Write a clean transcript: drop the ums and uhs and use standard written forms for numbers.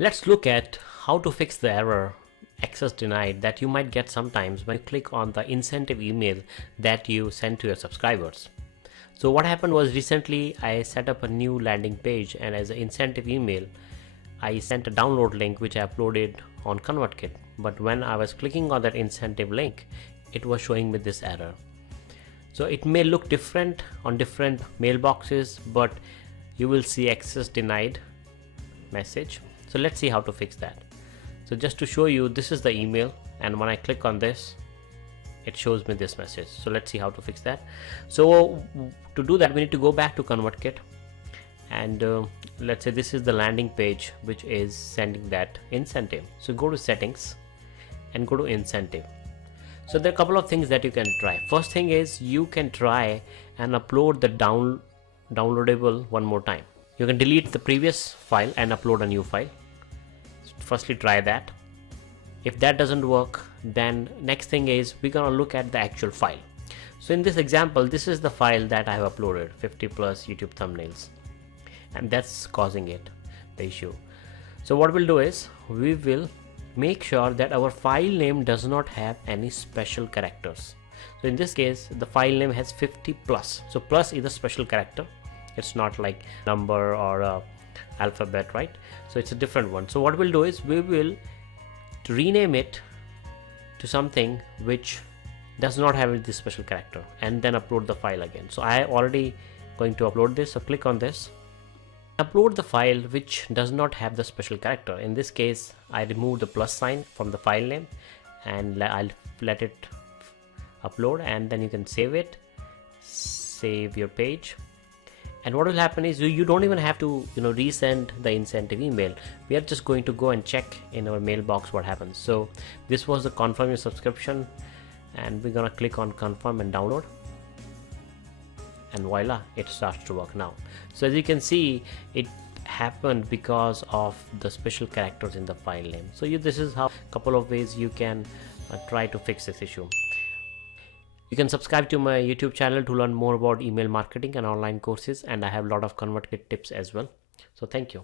Let's look at how to fix the error access denied that you might get sometimes when you click on the incentive email that you send to your subscribers. So what happened was, recently I set up a new landing page, and as an incentive email I sent a download link which I uploaded on ConvertKit, but when I was clicking on that incentive link, it was showing me this error. So it may look different on different mailboxes, but you will see access denied message. So let's see how to fix that. So just to show you, this is the email, and when I click on this, it shows me this message. So let's see how to fix that. So to do that, we need to go back to ConvertKit, and let's say this is the landing page which is sending that incentive. So go to settings and go to incentive. So there are a couple of things that you can try. First thing is, you can try and upload the downloadable one more time. You can delete the previous file and upload a new file. Firstly, try that. If that doesn't work, then next thing is, we're gonna look at the actual file. So in this example, this is the file that I have uploaded, 50 plus YouTube thumbnails, and that's causing it, the issue. So what we'll do is, we will make sure that our file name does not have any special characters. So in this case, the file name has 50 plus. So plus is a special character. It's not like number or alphabet, right? So it's a different one. So what we'll do is, we will rename it to something which does not have this special character, and then upload the file again. So I already going to upload this. So click on this, upload the file which does not have the special character. In this case, I remove the plus sign from the file name, and I'll let it upload, and then you can save it, save your page. And what will happen is, you don't even have to resend the incentive email. We are just going to go and check in our mailbox what happens. So this was the confirm your subscription, and we're gonna click on confirm and download, and voila, it starts to work now. So as you can see, it happened because of the special characters in the file name. So this is how a couple of ways you can try to fix this issue. You can subscribe to my YouTube channel to learn more about email marketing and online courses, and I have a lot of ConvertKit tips as well. So thank you.